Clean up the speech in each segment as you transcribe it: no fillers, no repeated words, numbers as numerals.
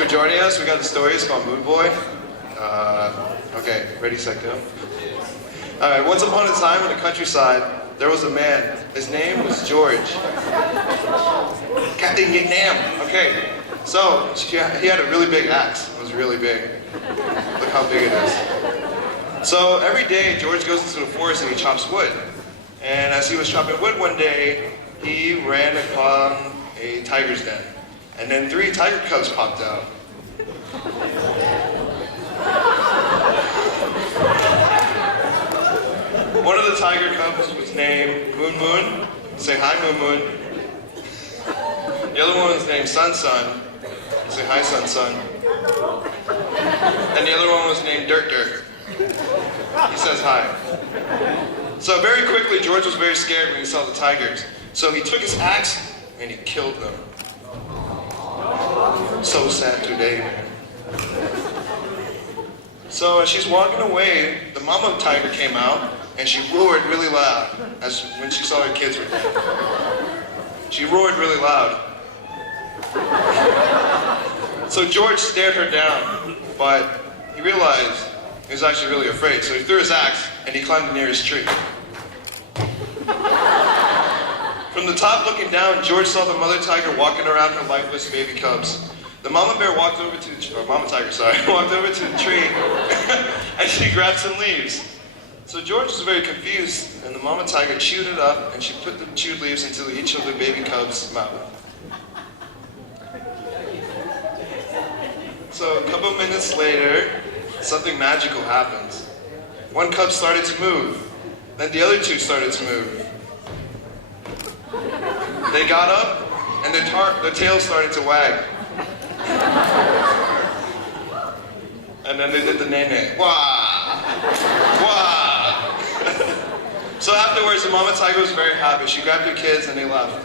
for joining us. We got the story. It's called Moon Boy. Okay, ready, set, go. Alright, once upon a time in the countryside, there was a man. His name was George. Captain Vietnam. Okay, so he had a really big axe. It was really big. Look how big it is. So every day, George goes into the forest and he chops wood. And as he was chopping wood one day, he ran upon a tiger's den. And then 3 tiger cubs popped out. One of the tiger cubs was named Moon Moon. Say hi, Moon Moon. The other one was named Sun Sun. Say hi, Sun Sun. And the other one was named Dirt Dirt. He says hi. So very quickly, George was very scared when he saw the tigers. So he took his axe and he killed them. So sad today, man. So as she's walking away, the mama tiger came out and she roared really loud when she saw her kids were dead. She roared really loud. So George stared her down, but he realized he was actually really afraid. So he threw his axe and he climbed the nearest tree. From the top looking down, George saw the mother tiger walking around her lifeless baby cubs. The mama bear walked over to the, walked over to the tree and she grabbed some leaves. So George was very confused, and the mama tiger chewed it up and she put the chewed leaves into each of the baby cubs' mouth. So a couple minutes later, something magical happens. One cub started to move, then the other 2 started to move. They got up and their tails started to wag. And then they did the nay-nay. Wah! Wah! So afterwards, the mama tiger was very happy. She grabbed her kids and they left.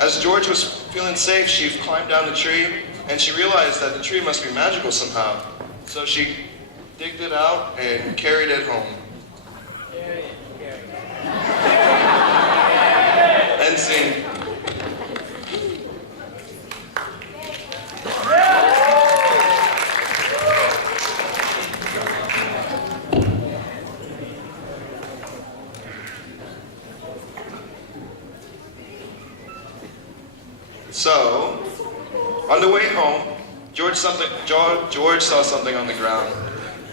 As George was feeling safe, she climbed down the tree and she realized that the tree must be magical somehow. So she digged it out and carried it home. End scene. So, on the way home, George saw something on the ground.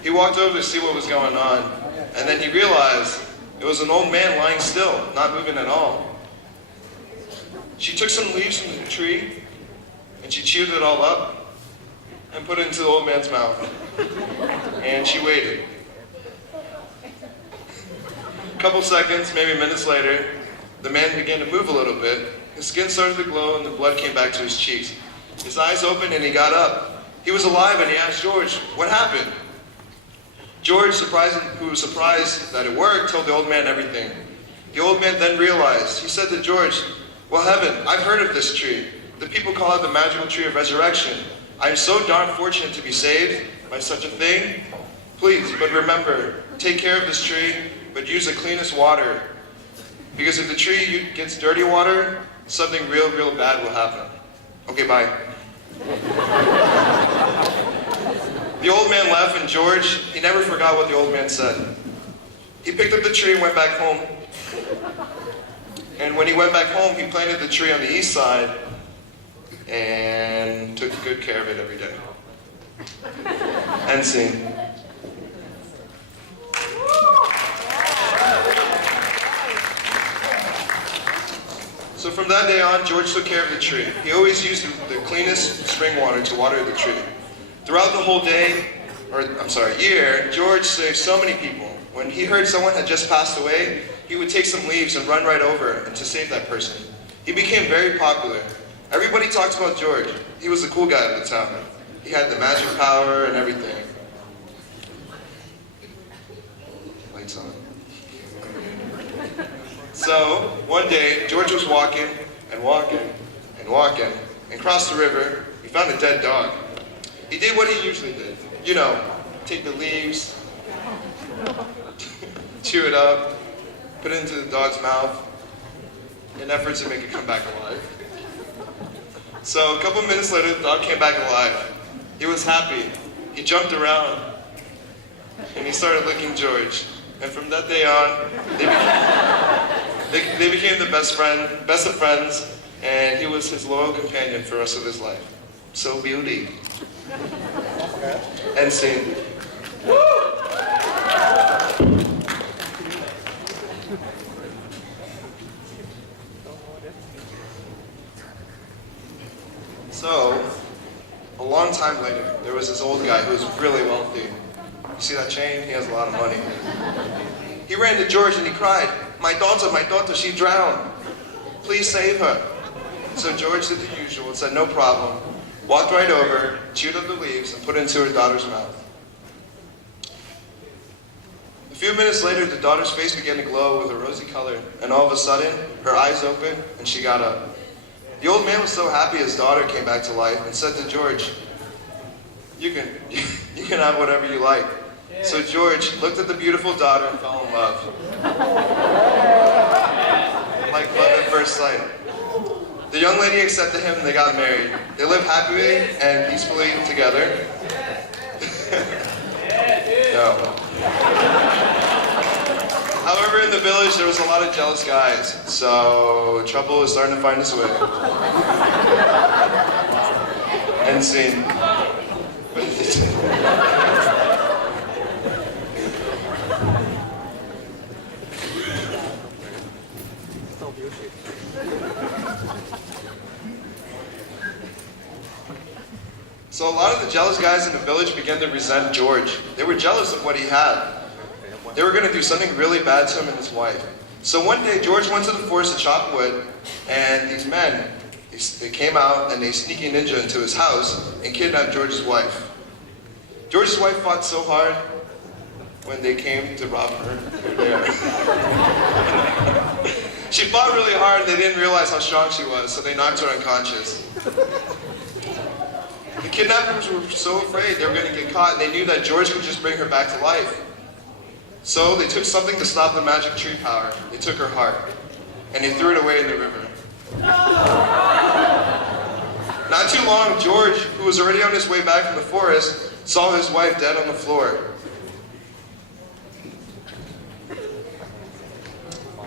He walked over to see what was going on, and then he realized it was an old man lying still, not moving at all. She took some leaves from the tree, and she chewed it all up, and put it into the old man's mouth. And she waited. A couple seconds, maybe minutes later, the man began to move a little bit. His skin started to glow and the blood came back to his cheeks. His eyes opened and he got up. He was alive and he asked George, "What happened?" George, who was surprised that it worked, told the old man everything. The old man then realized. He said to George, "Well, heaven, I've heard of this tree. The people call it the magical tree of resurrection. I'm so darn fortunate to be saved by such a thing. Please, but remember, take care of this tree, but use the cleanest water. Because if the tree gets dirty water, something real, real bad will happen. Okay, bye." The old man left and George, he never forgot what the old man said. He picked up the tree and went back home. And when he went back home, he planted the tree on the east side and took good care of it every day. End scene. So from that day on, George took care of the tree. He always used the cleanest spring water to water the tree. Throughout the whole year, George saved so many people. When he heard someone had just passed away, he would take some leaves and run right over and to save that person. He became very popular. Everybody talked about George. He was the cool guy of the town. He had the magic power and everything. Lights on. So, one day, George was walking and crossed the river. He found a dead dog. He did what he usually did. You know, take the leaves, chew it up, put it into the dog's mouth, in efforts to make it come back alive. So, a couple minutes later, the dog came back alive. He was happy. He jumped around, and he started licking George. And from that day on, they became the best of friends, and he was his loyal companion for the rest of his life. So beauty. End scene. So, a long time later, there was this old guy who was really wealthy. You see that chain? He has a lot of money. He ran to George and he cried, my daughter, she drowned. Please save her. So George did the usual and said, no problem. Walked right over, chewed up the leaves, and put it into her daughter's mouth. A few minutes later, the daughter's face began to glow with a rosy color, and all of a sudden, her eyes opened and she got up. The old man was so happy his daughter came back to life and said to George, you can have whatever you like. So George looked at the beautiful daughter and fell in love. Like love at first sight. The young lady accepted him and they got married. They lived happily and peacefully together. No. However, in the village there was a lot of jealous guys, so trouble was starting to find its way. End scene. So a lot of the jealous guys in the village began to resent George. They were jealous of what he had. They were going to do something really bad to him and his wife. So one day George went to the forest to chop wood, and these men, they came out and they sneaky ninja into his house and kidnapped George's wife. George's wife fought so hard when they came to rob her. There. She fought really hard and they didn't realize how strong she was, so they knocked her unconscious. The kidnappers were so afraid they were going to get caught, and they knew that George could just bring her back to life. So they took something to stop the magic tree power. They took her heart, and they threw it away in the river. Not too long, George, who was already on his way back from the forest, saw his wife dead on the floor.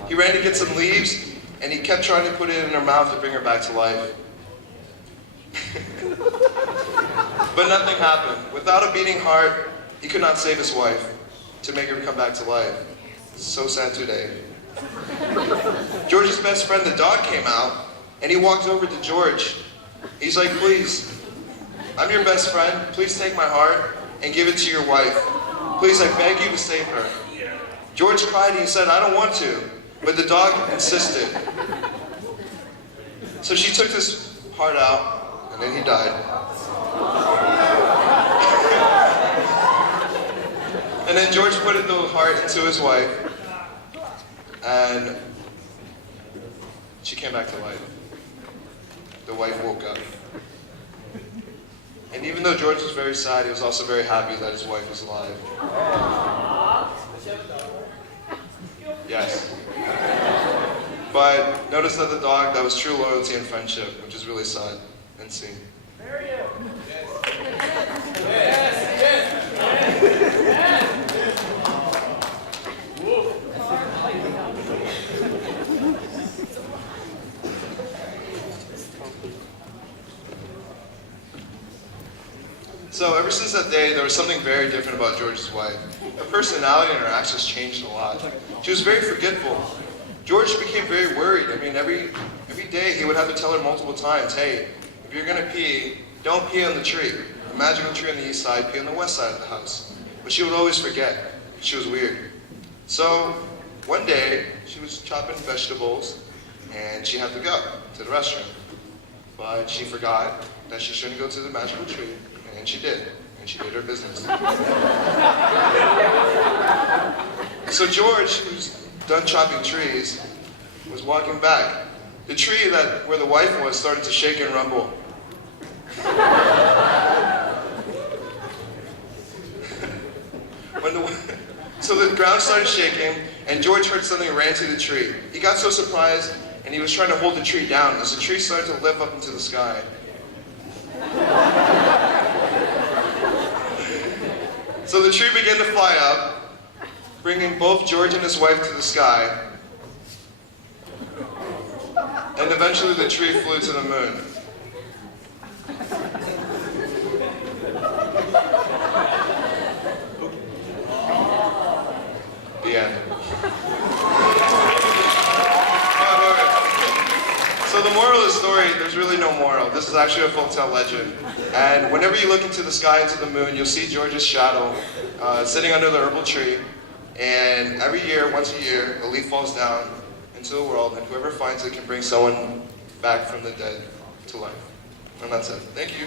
He ran to get some leaves, and he kept trying to put it in her mouth to bring her back to life. But nothing happened. Without a beating heart, he could not save his wife to make her come back to life. So sad today. George's best friend, the dog, came out, and he walked over to George. He's like, please, I'm your best friend. Please take my heart and give it to your wife. Please, I beg you to save her. George cried and he said, I don't want to, but the dog insisted. So she took his heart out, and then he died. And then George put the heart into his wife, and she came back to life. The wife woke up. And even though George was very sad, he was also very happy that his wife was alive. Yes. But notice that the dog, that was true loyalty and friendship, which is really sad and seen. So ever since that day, there was something very different about George's wife. Her personality and her actions changed a lot. She was very forgetful. George became very worried. I mean, every day he would have to tell her multiple times, hey, if you're gonna pee, don't pee on the tree. The magical tree on the east side, pee on the west side of the house. But she would always forget. She was weird. So one day, she was chopping vegetables, and she had to go to the restroom. But she forgot that she shouldn't go to the magical tree, and she did. And she did her business. So George, who's done chopping trees, was walking back. The tree where the wife was started to shake and rumble. So the ground started shaking, and George heard something and ran to the tree. He got so surprised, and he was trying to hold the tree down as the tree started to lift up into the sky. So the tree began to fly up, bringing both George and his wife to the sky. And eventually the tree flew to the moon. The end. So the moral of the story, there's really no moral. This is actually a folktale legend. And whenever you look into the sky, into the moon, you'll see George's shadow sitting under the herbal tree. And every year, once a year, a leaf falls down into the world, and whoever finds it can bring someone back from the dead to life. And that's it. Thank you.